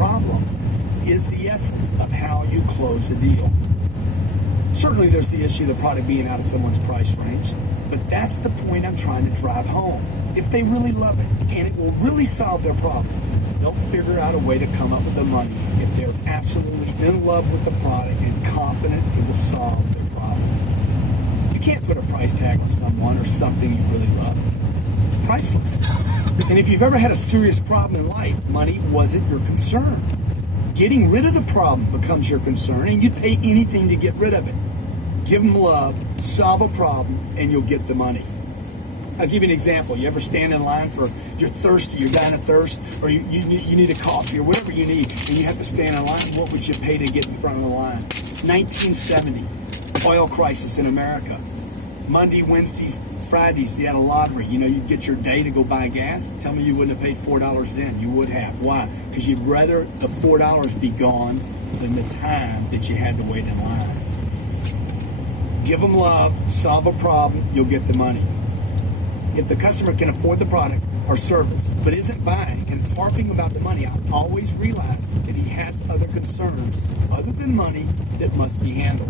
problem is the essence of how you close a deal. Certainly there's the issue of the product being out of someone's price range, but that's the point I'm trying to drive home. If they really love it and it will really solve their problem, they'll figure out a way to come up with the money if they're absolutely in love with the product and confident it will solve their problem. You can't put a price tag on someone or something you really love. It's priceless. And if you've ever had a serious problem in life, money wasn't your concern. Getting rid of the problem becomes your concern, and you'd pay anything to get rid of it. Give them love, solve a problem, and you'll get the money. I'll give you an example. You ever stand in line for, you're thirsty, you're dying of thirst, or you need a coffee or whatever you need, and you have to stand in line. What would you pay to get in front of the line? 1970, oil crisis in America. Monday, Wednesdays, Fridays, they had a lottery. You'd get your day to go buy gas. Tell me you wouldn't have paid $4 then. You would have. Why? Because you'd rather the $4 be gone than the time that you had to wait in line. Give them love, solve a problem, you'll get the money. If the customer can afford the product or service, but isn't buying and is harping about the money, I always realize that he has other concerns other than money that must be handled.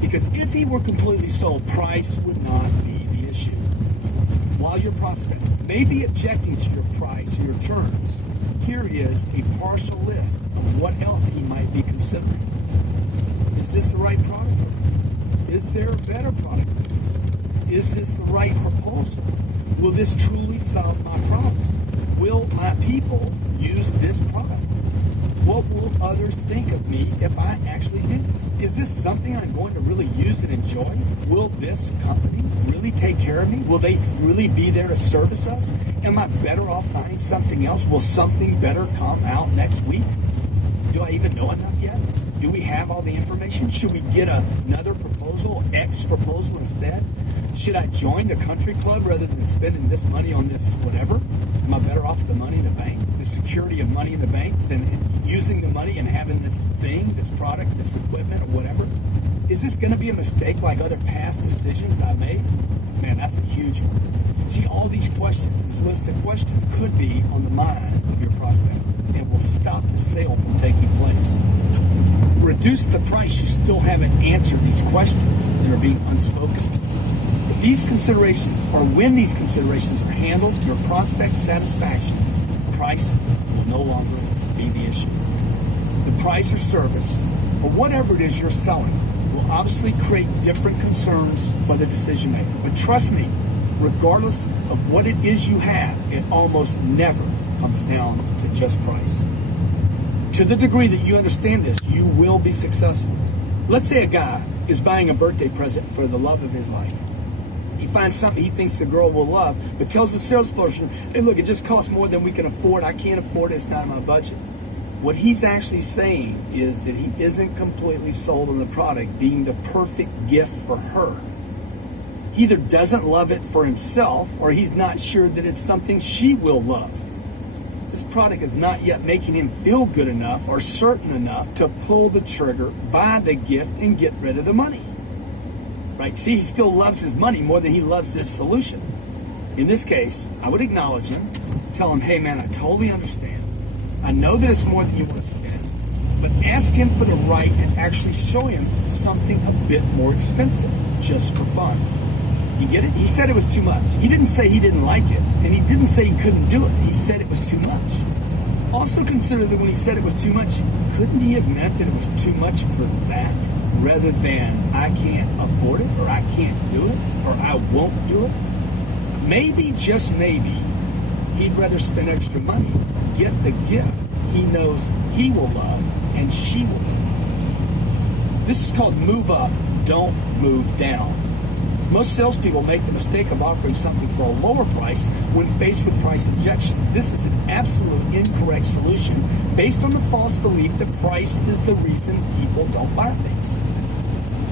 Because if he were completely sold, price would not be the issue. While your prospect may be objecting to your price or your terms, here is a partial list of what else he might be considering. Is this the right product? Is there a better product? Is this the right proposal? Will this truly solve my problems? Will my people use this product? What will others think of me if I actually do this? Is this something I'm going to really use and enjoy? Will this company really take care of me? Will they really be there to service us? Am I better off finding something else? Will something better come out next week? Do I even know enough yet? Do we have all the information? Should we get another proposal, X proposal instead? Should I join the country club rather than spending this money on this whatever? Am I better off with the money in the bank, the security of money in the bank, than using the money and having this thing, this product, this equipment, or whatever? Is this going to be a mistake like other past decisions I made? Man, that's a huge one. See, all these questions, this list of questions could be on the mind of your prospect and will stop the sale from taking place. Reduce the price, you still haven't answered these questions that are being unspoken. If these considerations, or when these considerations are handled to your prospect's satisfaction, price will no longer be the issue. The price or service, or whatever it is you're selling, will obviously create different concerns for the decision maker. But trust me, regardless of what it is you have, it almost never comes down to just price. To the degree that you understand this, you will be successful. Let's say a guy is buying a birthday present for the love of his life. He finds something he thinks the girl will love, but tells the salesperson, hey, look, it just costs more than we can afford. I can't afford it. It's not in my budget. What he's actually saying is that he isn't completely sold on the product being the perfect gift for her. He either doesn't love it for himself, or he's not sure that it's something she will love. This product is not yet making him feel good enough or certain enough to pull the trigger, buy the gift, and get rid of the money. Right? See, he still loves his money more than he loves this solution. In this case, I would acknowledge him, tell him, hey man, I totally understand. I know that it's more than you want to spend, but ask him for the right to actually show him something a bit more expensive, just for fun. You get it? He said it was too much. He didn't say he didn't like it, and he didn't say he couldn't do it. He said it was too much. Also consider that when he said it was too much, couldn't he have meant that it was too much for that, rather than I can't afford it, or I can't do it, or I won't do it? Maybe, just maybe, he'd rather spend extra money, get the gift he knows he will love and she will love. This is called move up, don't move down. Most salespeople make the mistake of offering something for a lower price when faced with price objections. This is an absolute incorrect solution based on the false belief that price is the reason people don't buy things.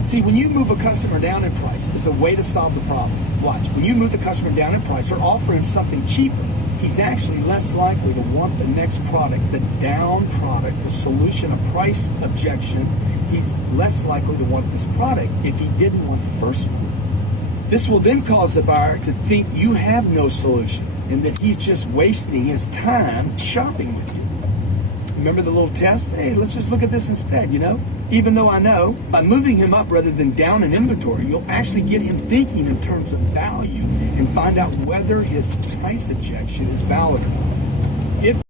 See, when you move a customer down in price, it's a way to solve the problem. Watch, when you move the customer down in price or offer him something cheaper, he's actually less likely to want the next product, the down product, the solution, a price objection. He's less likely to want this product if he didn't want the first one. This will then cause the buyer to think you have no solution and that he's just wasting his time shopping with you. Remember the little test? Hey, let's just look at this instead, Even though I know by moving him up rather than down in inventory, you'll actually get him thinking in terms of value and find out whether his price objection is valid or not. If